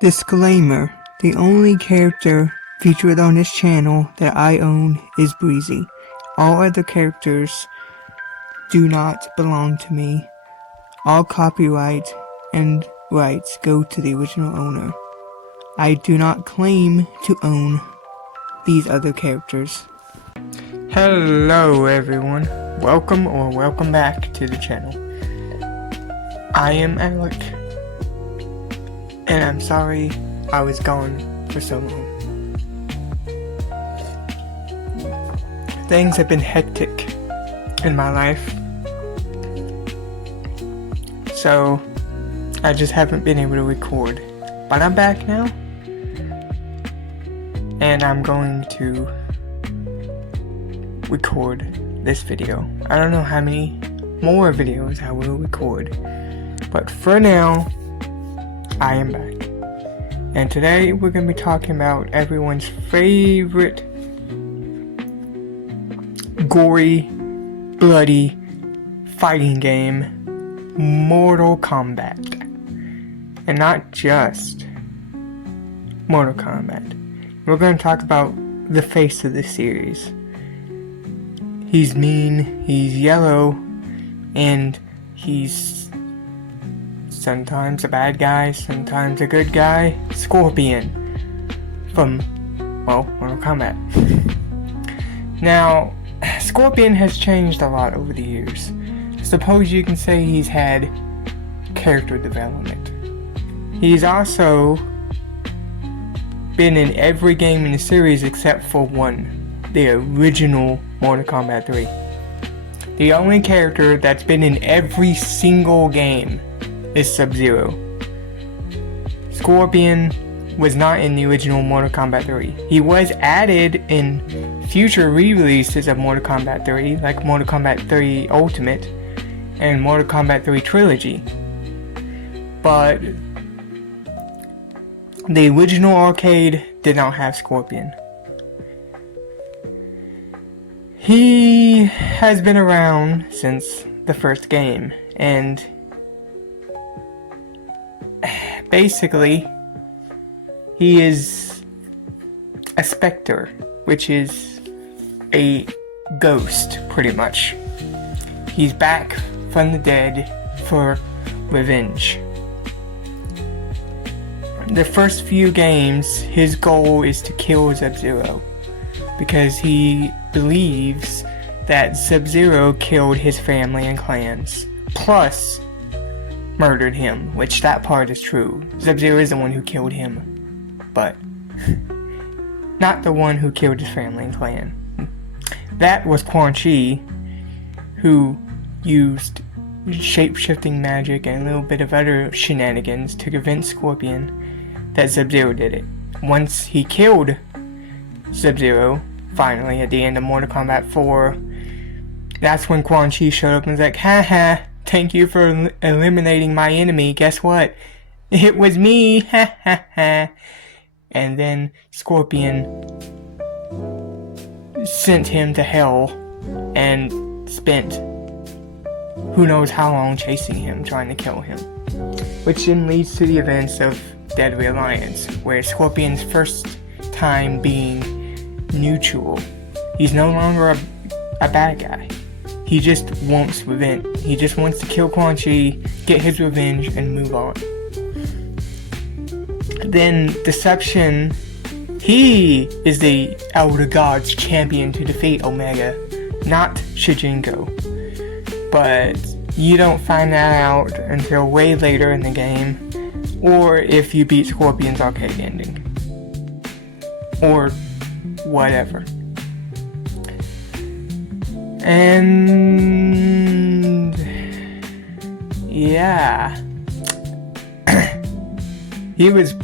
Disclaimer: the only character featured on this channel that I own is Breezy. All other characters do not belong to me. All copyright and rights go to the original owner. I do not claim to own these other characters. Hello everyone, welcome back to the channel. I am Alec, and I'm sorry I was gone for so long. Things have been hectic in my life, so I just haven't been able to record. But I'm back now, and I'm going to record this video. I don't know how many more videos I will record, but for now, I am back. And today we're going to be talking about everyone's favorite gory, bloody fighting game, Mortal Kombat. And not just Mortal Kombat. We're going to talk about the face of the series. He's mean, he's yellow, and he's sometimes a bad guy, sometimes a good guy. Scorpion from, well, Mortal Kombat. Now, Scorpion has changed a lot over the years. Suppose you can say he's had character development. He's also been in every game in the series except for one, the original Mortal Kombat 3. The only character that's been in every single game is Sub-Zero. Scorpion was not in the original Mortal Kombat 3. He was added in future re-releases of Mortal Kombat 3, like Mortal Kombat 3 Ultimate and Mortal Kombat 3 Trilogy. But the original arcade did not have Scorpion. He has been around since the first game, and basically, he is a specter, which is a ghost, pretty much. He's back from the dead for revenge. The first few games, his goal is to kill Sub-Zero, because he believes that Sub-Zero killed his family and clans, plus murdered him, which that part is true. Sub-Zero is the one who killed him, but not the one who killed his family and clan. That was Quan Chi, who used shape-shifting magic and a little bit of other shenanigans to convince Scorpion that Sub-Zero did it. Once he killed Sub-Zero, finally, at the end of Mortal Kombat 4, that's when Quan Chi showed up and was like, haha, thank you for eliminating my enemy, guess what? It was me, ha ha ha. And then Scorpion sent him to hell and spent who knows how long chasing him, trying to kill him. Which then leads to the events of Deadly Alliance, where Scorpion's first time being neutral. He's no longer a bad guy. He just wants revenge. He just wants to kill Quan Chi, get his revenge, and move on. Then Deception, he is the Elder Gods champion to defeat Omega, not Shujinko. But you don't find that out until way later in the game, or if you beat Scorpion's arcade ending, or whatever. And yeah, he was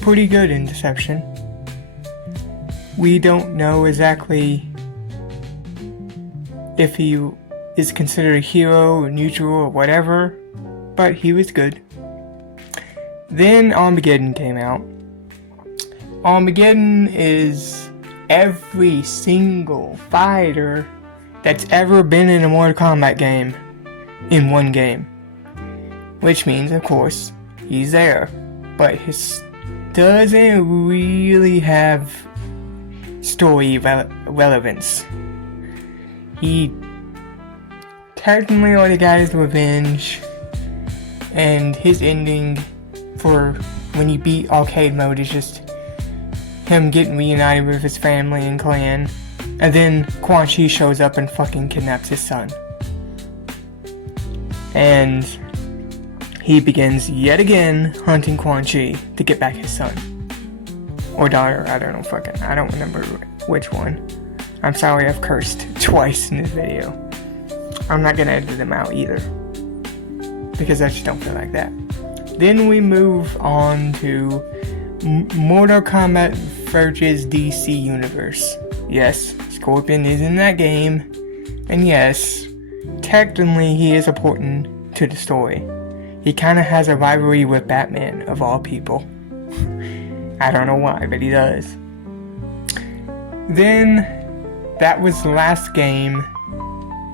pretty good in Deception. We don't know exactly if he is considered a hero or neutral or whatever, but he was good. Then Armageddon came out. Armageddon is every single fighter that's ever been in a Mortal Kombat game in one game. Which means, of course, he's there. but his doesn't really have story relevance. He technically already got his revenge, and his ending for when he beat arcade mode is just him getting reunited with his family and clan, and then Quan Chi shows up and fucking kidnaps his son. And he begins yet again hunting Quan Chi to get back his son. Or daughter, I don't know, I don't remember which one. I'm sorry I've cursed twice in this video. I'm not gonna edit them out either, because I just don't feel like that. Then we move on to Mortal Kombat vs. DC Universe. Yes, Scorpion is in that game, and yes, technically he is important to the story. He kinda has a rivalry with Batman, of all people. I don't know why, but he does. Then, that was the last game,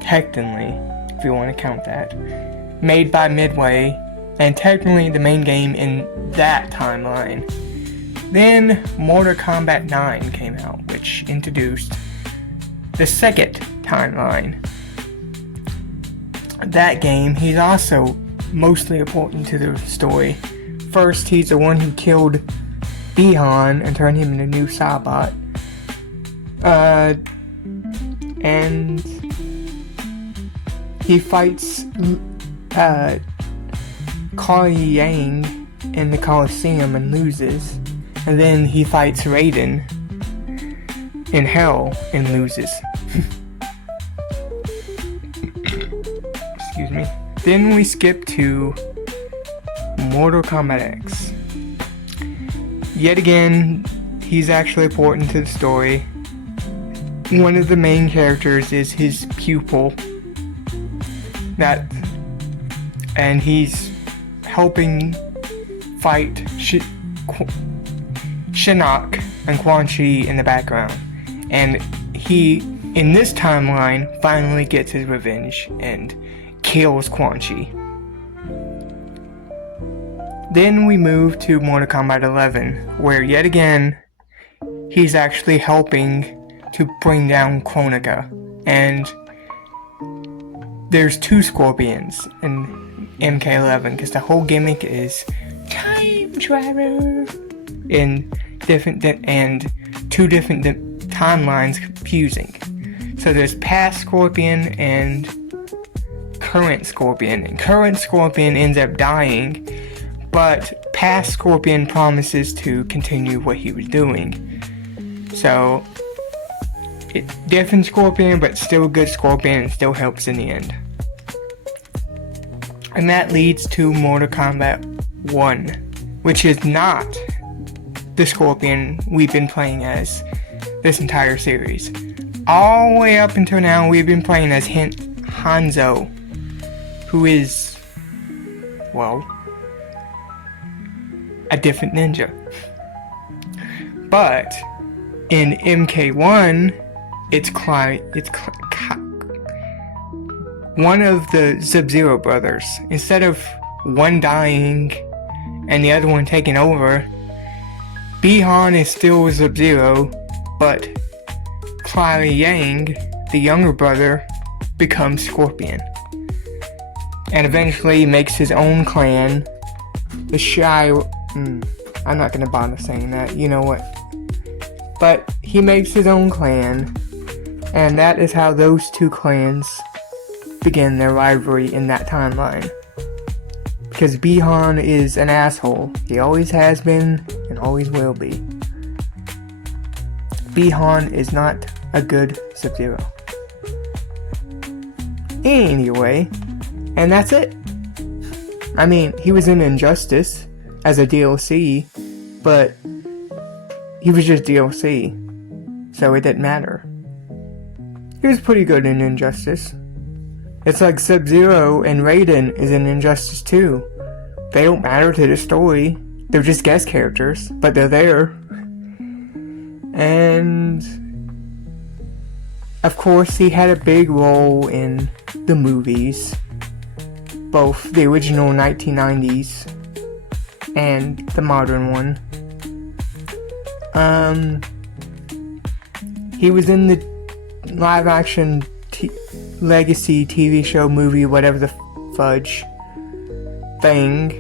technically, if you want to count that, made by Midway, and technically the main game in that timeline. Then, Mortal Kombat 9 came out, which introduced the second timeline. That game, he's also mostly important to the story. First, he's the one who killed Bi-Han and turned him into new Sabot. And he fights Kuai Yang in the Coliseum and loses. And then he fights Raiden in Hell and loses. Excuse me. Then we skip to Mortal Kombat X. Yet again, he's actually important to the story. One of the main characters is his pupil. And he's helping fight Shinnok and Quan Chi in the background. And he, in this timeline, finally gets his revenge and kills Quan Chi. Then we move to Mortal Kombat 11, where yet again, he's actually helping to bring down Kronika. And there's two Scorpions in MK11, because the whole gimmick is time travel in and two different timelines confusing. So there's past Scorpion and current Scorpion, and current Scorpion ends up dying, but past Scorpion promises to continue what he was doing. So, different Scorpion, but still good Scorpion, and still helps in the end. And that leads to Mortal Kombat 1, which is not the Scorpion we've been playing as this entire series. All the way up until now, we've been playing as Hanzo, who is, well, a different ninja. But in MK1, it's one of the Sub-Zero brothers. Instead of one dying and the other one taking over, Bi-Han is still Sub-Zero, but Kuai Yang, the younger brother, becomes Scorpion. And eventually makes his own clan, the Shy... I'm not gonna bother saying that, you know what. But he makes his own clan, and that is how those two clans begin their rivalry in that timeline. Because Bi-Han is an asshole. He always has been, and always will be. Bi-Han is not a good Sub-Zero. Anyway, and that's it. I mean, he was in Injustice as a DLC, but he was just DLC, so it didn't matter. He was pretty good in Injustice. It's like Sub-Zero and Raiden is in Injustice 2. They don't matter to the story. They're just guest characters, but they're there. And of course, he had a big role in the movies, both the original 1990s and the modern one. He was in the live action Legacy TV show, movie, whatever the fudge thing.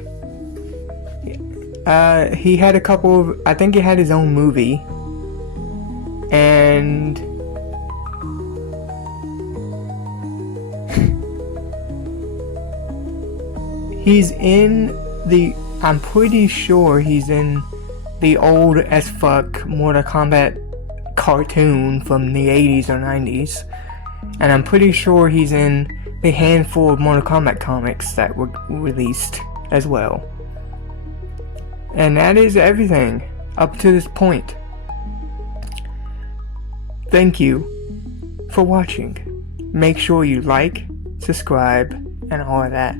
He had a couple of, I think he had his own movie, and he's in the, I'm pretty sure he's in the old as fuck Mortal Kombat cartoon from the 80s or 90s. And I'm pretty sure he's in the handful of Mortal Kombat comics that were released as well. And that is everything up to this point. Thank you for watching. Make sure you like, subscribe, and all of that.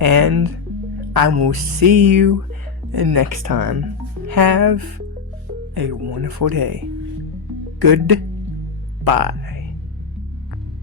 And I will see you next time. Have a wonderful day. Goodbye.